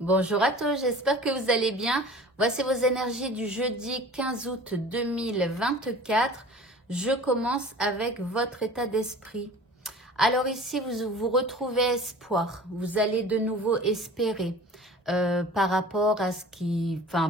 Bonjour à tous, j'espère que vous allez bien. Voici vos énergies du jeudi 15 août 2024. Je commence avec votre état d'esprit. Alors ici, vous retrouvez espoir. Vous allez de nouveau espérer par rapport à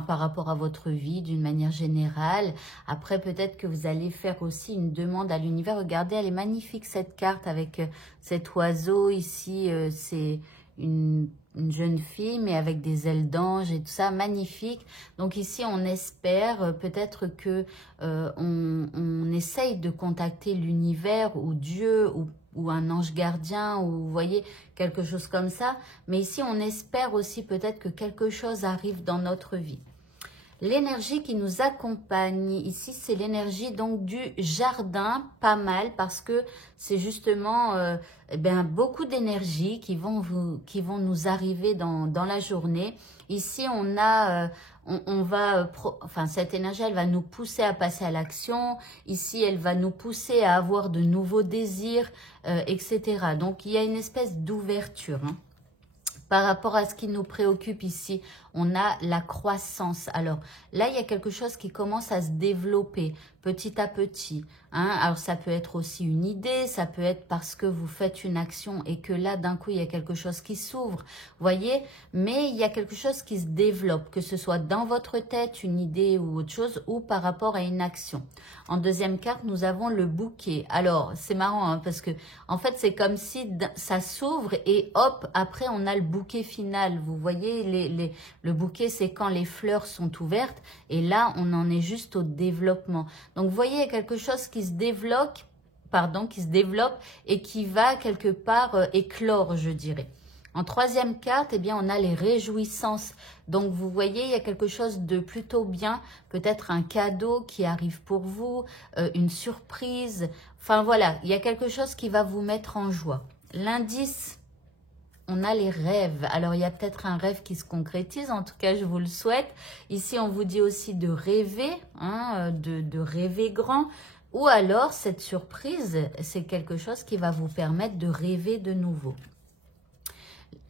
par rapport à votre vie d'une manière générale. Après, peut-être que vous allez faire aussi une demande à l'univers. Regardez, elle est magnifique cette carte avec cet oiseau ici. C'est une jeune fille, mais avec des ailes d'ange et tout ça, magnifique. Donc ici, on espère peut-être que on essaye de contacter l'univers ou Dieu ou un ange gardien, ou vous voyez, quelque chose comme ça. Mais ici, on espère aussi peut-être que quelque chose arrive dans notre vie. L'énergie qui nous accompagne ici, c'est l'énergie donc du jardin, pas mal, parce que c'est justement beaucoup d'énergie qui vont nous arriver dans la journée. Ici, on a, cette énergie, elle va nous pousser à passer à l'action. Ici, elle va nous pousser à avoir de nouveaux désirs, etc. Donc, il y a une espèce d'ouverture, hein. Par rapport à ce qui nous préoccupe ici, on a la croissance. Alors là, il y a quelque chose qui commence à se développer petit à petit, hein. Alors ça peut être aussi une idée, ça peut être parce que vous faites une action et que là, d'un coup, il y a quelque chose qui s'ouvre, vous voyez. Mais il y a quelque chose qui se développe, que ce soit dans votre tête, une idée ou autre chose, ou par rapport à une action. En deuxième carte, nous avons le bouquet. Alors, c'est marrant, hein, parce que en fait, c'est comme si ça s'ouvre et hop, après, on a le bouquet final. Vous voyez, le bouquet, c'est quand les fleurs sont ouvertes. Et là, on en est juste au développement. Donc, vous voyez, il y a quelque chose qui se développe, et qui va quelque part éclore, je dirais. En troisième carte, eh bien, on a les réjouissances. Donc, vous voyez, il y a quelque chose de plutôt bien, peut-être un cadeau qui arrive pour vous, une surprise. Enfin, voilà, il y a quelque chose qui va vous mettre en joie. L'indice, on a les rêves. Alors, il y a peut-être un rêve qui se concrétise. En tout cas, je vous le souhaite. Ici, on vous dit aussi de rêver, hein, de rêver grand. Ou alors, cette surprise, c'est quelque chose qui va vous permettre de rêver de nouveau.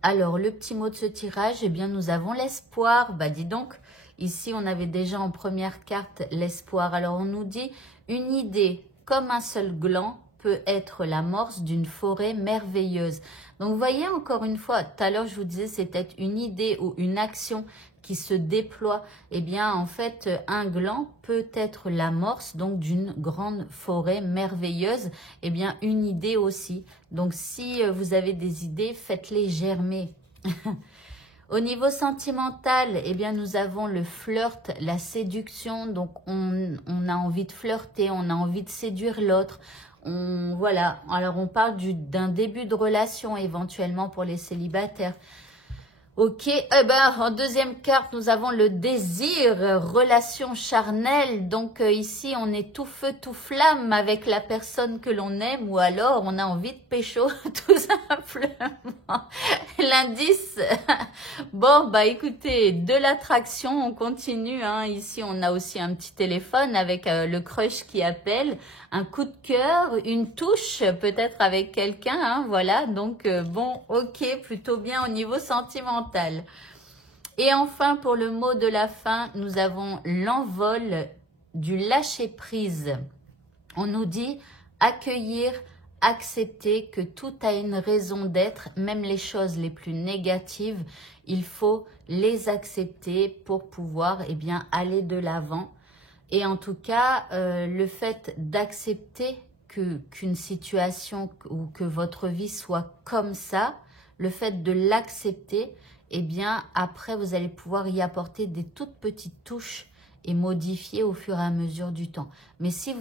Alors, le petit mot de ce tirage, eh bien, nous avons l'espoir. Bah, dis donc, ici, on avait déjà en première carte l'espoir. Alors, on nous dit une idée comme un seul gland peut être l'amorce d'une forêt merveilleuse. Donc, vous voyez, encore une fois, tout à l'heure, je vous disais, c'est peut-être une idée ou une action qui se déploie. Eh bien, en fait, un gland peut être l'amorce donc d'une grande forêt merveilleuse. Eh bien, une idée aussi. Donc, si vous avez des idées, faites-les germer. Au niveau sentimental, eh bien, nous avons le flirt, la séduction. Donc, on a envie de flirter, on a envie de séduire l'autre. Voilà. Alors, on parle d'un début de relation éventuellement pour les célibataires. Ok, en deuxième carte, nous avons le désir, relation charnelle. Donc ici, on est tout feu, tout flamme avec la personne que l'on aime, ou alors on a envie de pécho, tout simplement. L'indice, bon, bah écoutez, de l'attraction, on continue, hein. Ici, on a aussi un petit téléphone avec le crush qui appelle, un coup de cœur, une touche peut-être avec quelqu'un, hein, voilà. Donc bon, ok, plutôt bien au niveau sentimental. Et enfin, pour le mot de la fin, nous avons l'envol du lâcher-prise. On nous dit accueillir, accepter que tout a une raison d'être, même les choses les plus négatives, il faut les accepter pour pouvoir aller de l'avant. Et en tout cas, le fait d'accepter qu'une situation ou que votre vie soit comme ça, le fait de l'accepter, eh bien, après, vous allez pouvoir y apporter des toutes petites touches et modifier au fur et à mesure du temps. Mais si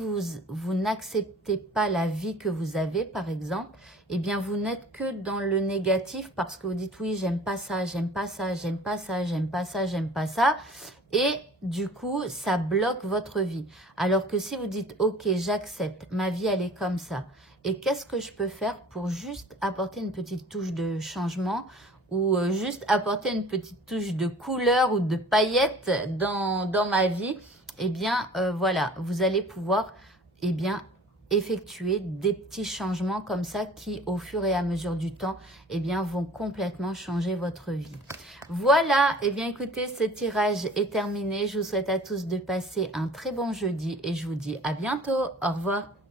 vous n'acceptez pas la vie que vous avez, par exemple, eh bien, vous n'êtes que dans le négatif parce que vous dites, oui, j'aime pas ça, j'aime pas ça, j'aime pas ça, j'aime pas ça, j'aime pas ça. Et du coup, ça bloque votre vie. Alors que si vous dites, ok, j'accepte, ma vie, elle est comme ça. Et qu'est-ce que je peux faire pour juste apporter une petite touche de changement ou juste apporter une petite touche de couleur ou de paillettes dans ma vie, eh bien, voilà, vous allez pouvoir, effectuer des petits changements comme ça qui, au fur et à mesure du temps, eh bien, vont complètement changer votre vie. Voilà, eh bien, écoutez, ce tirage est terminé. Je vous souhaite à tous de passer un très bon jeudi et je vous dis à bientôt. Au revoir.